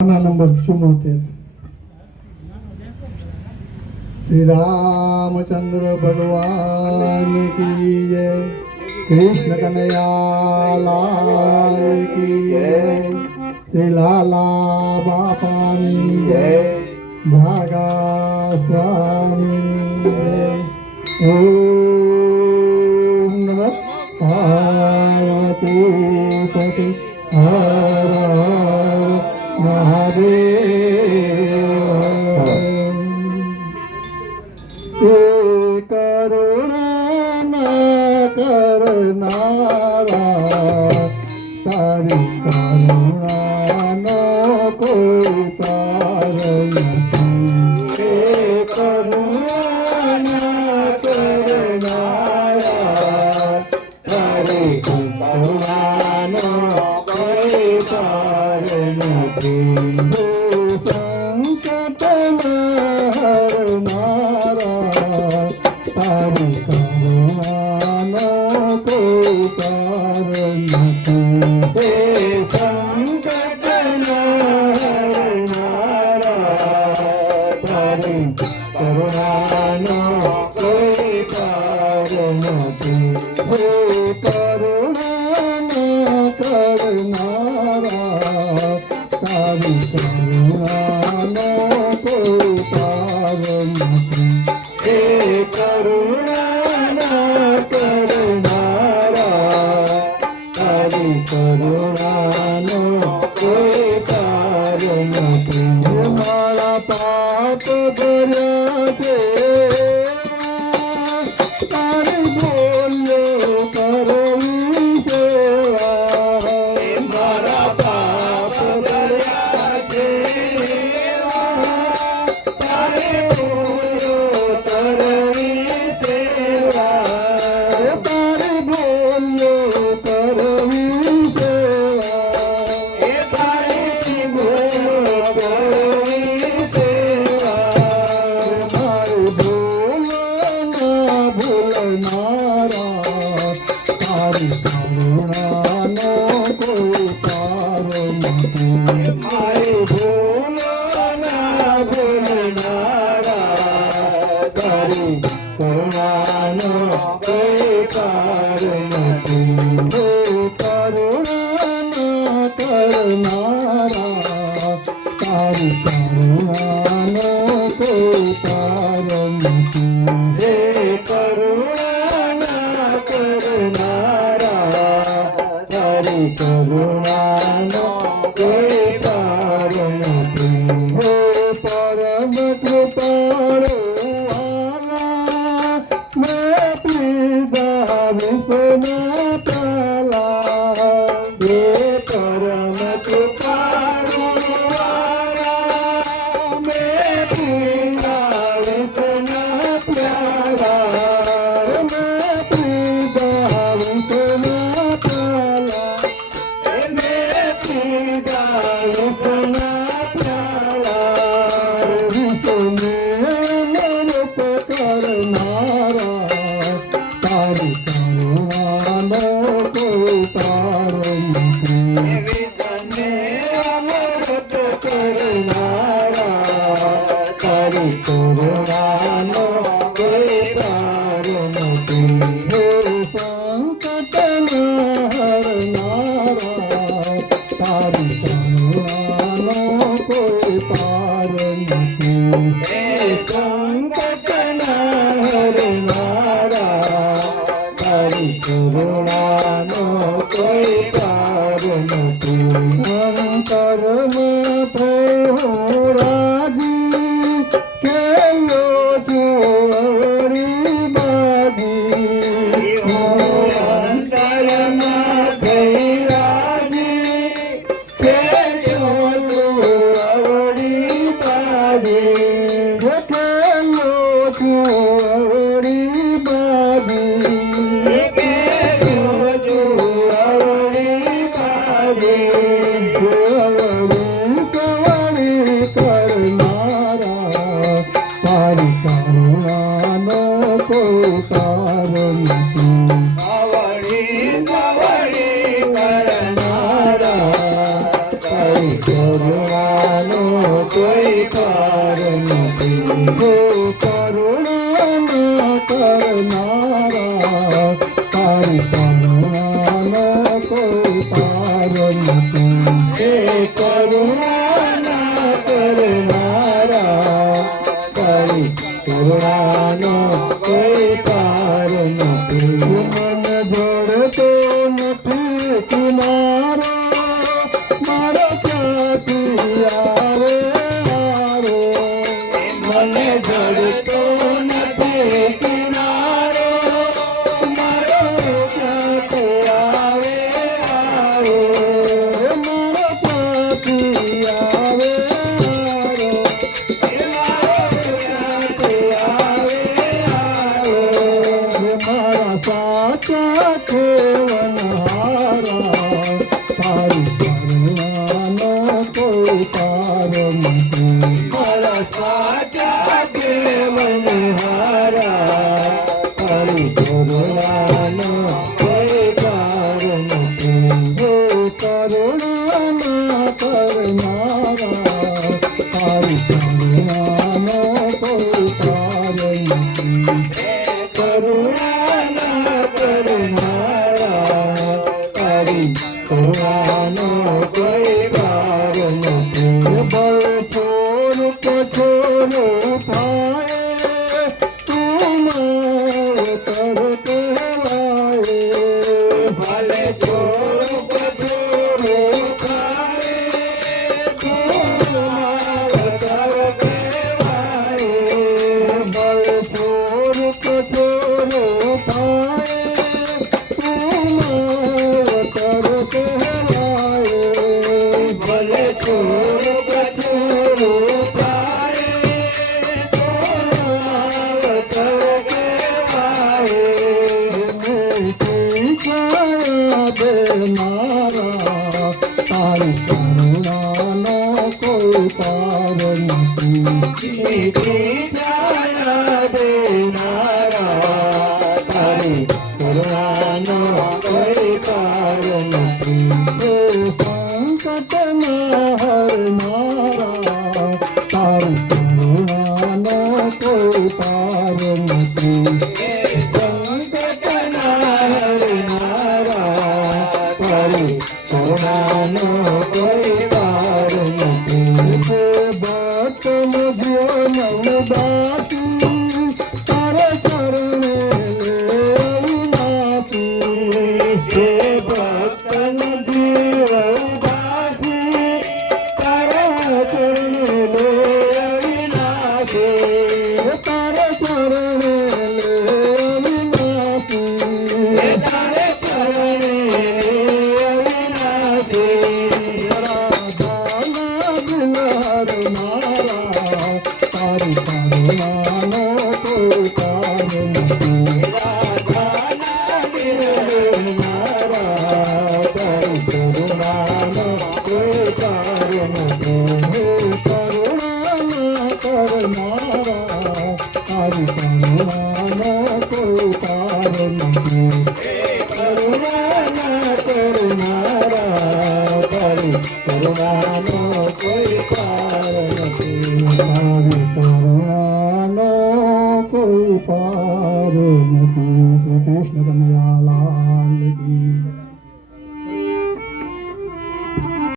Number 74। Shri Ramchandra भगवान की जय। कृष्ण कन्हैया लाल की जय। श्री लाला बापानी जय। भागा स्वामी जय। ओम नमः पार्वती पति हर हर महादेव। करुणा न करनारा तारी करुणा न कोई कारण। करुणा न करनारा तारी करुणा न कोई कारण। संकट हरनारा तारी करुणा न कोई कारण। संकट हरनारा तारी करुणा न कोई कारण। करुणा न करनारा तारी करुणा न कोई कारण। करुणा न करनारा तारी करुणा न कोई कारण। मारा पाप भरते तारी बोलो करवी सेवा। मारा पाप भरते तारी बोलो करवी सेवा। तारी बोलो करवी सेवा। तारी बोलो करवी सेवा। तारी बोलो न भूलनारा तारी करुणा न कोई कारण। मारे भूलो न भूलनारा तारी करुणा न कोई कारण। करुणा न करनारा तारी करुणा न कोई कारण। करुणा न करनारा तारी करुणा न कोई कारण। परम कृपाळु आला मैं पीदा विश्वनाथाला। ये परम कृपाळु आला मैं पीदा विश्वनाथाला। मैं पीदा विश्वनाथाला। मैं पीदा विश्वनाथाला। विश्वमेव करनारा तारी करुणा न कोई कारण। विश्वमेव करनारा तारी करुणा न कोई कारण। संकट हरनारा तारी करुणा न कोई कारण। संकट हरनारा तारी करुणा न कोई कारण। कर्म राजी खेलो चोरी बाजी। कर्म राजी खेलो चोरी बाजी। खेलो चोरी बाजी। खेलो चोरी बाजी। सवारी करना કોઈ પાર નથી કરુણા કરનારા તારી કરુણાનો કોઈ પાર નથી હે કરુણા કરનારા તારી કરુણાનો કોઈ પાર નથી મન જોડતો નથી કિનારો મારો ક્યાંથી આવે આરો મને જોડતો નથી કિનારો મારો ક્યાંથી આવે આરો મારો ક્યાંથી આવે આરો મારા સાચા કેવનહારા તારી કરુણાનો કોઈ પાર નથી મારા સાચા કેવનહારા તારી કરુણાનો કોઈ પાર નથી હે કરુણા કરનારા તારી કરુણાનો કોઈ પાર નથી કરુણા કરનારા તારી કરુણાનો કોઈ પાર નથી બળ છોડ કઠોરો થાય તું તર કહેવાય ભલે છોડ કઠોરો થાય તું તર કહેવાય બળ છોડ કઠોરો ભલે છોડ કઠોરો દેનારા તારી કરુણાનો કોઈ પાર નથી દેનારા તારી કરુણાનો કોઈ પાર નથી સંકટમાં હરનારા તારી કરુણાનો કોઈ પાર નથી સંકટમાં હરનારા તારી કરુણાનો કોઈ પાર નથી ભક્ત મુજ્યો નવદાસી તારે શરણે હે ભક્તન જીવદાસી તારા ચરણે લે અવિનાશી તારા ચરણે લે અવિનાશી તારે ચરણે લે અવિનાશી રાધાના દિલહર મારા તારી કરુણાનો કોઈ પાર નથી રાધાના દિલહર મારા તારી કરુણાનો કોઈ પાર નથી કરુણા કરનારા તારી કરુણાનો કોઈ પાર નથી કરુણા કરનારા તારી કરુણાનો કોઈ પાર નથી તારી કરુણાનો કોઈ પાર નથી